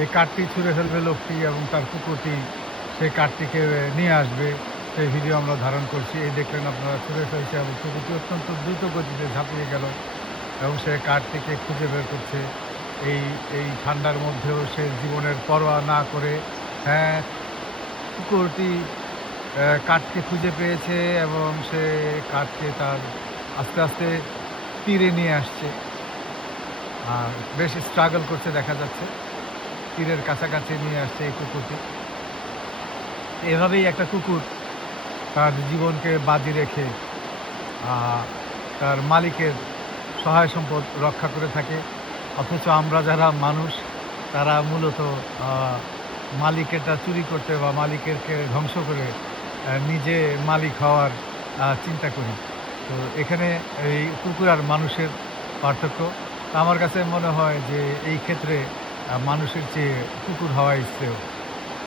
এই কাঠটি ছুঁড়ে ফেলবে লোকটি এবং তার কুকুরটি সেই কাঠটিকে নিয়ে আসবে, সেই ভিডিও আমরা ধারণ করছি। এই দেখলেন আপনারা ছুঁড়ে ফেলছে এবং কুকুরটি অত্যন্ত দ্রুত গতিতে ঝাঁপিয়ে গেল এবং সে কাঠটিকে খুঁজে বের করছে। এই এই ঠান্ডার মধ্যেও সে জীবনের পরোয়া না করে, হ্যাঁ, কুকুরটি কাঠকে খুঁজে পেয়েছে এবং সে কাঠকে তার আস্তে আস্তে তীরে নিয়ে আসছে। আর বেশ স্ট্রাগল করছে দেখা যাচ্ছে। তীরের কাছাকাছি নিয়ে আসছে এই কুকুরটি। এভাবেই একটা কুকুর তার জীবনকে বাজি রেখে আ তার মালিকের সহায় সম্পদ রক্ষা করে থাকে। অথচ আমরা যারা মানুষ তারা মূলত আ মালিকেরটা চুরি করতে বা মালিকেরকে ধ্বংস করে নিজে মালিক হওয়ার চিন্তা করি। তো এখানে এই কুকুর আর মানুষের পার্থক্য। তো আমার কাছে মনে হয় যে এই ক্ষেত্রে মানুষের চেয়ে কুকুর হওয়াই শ্রেয়।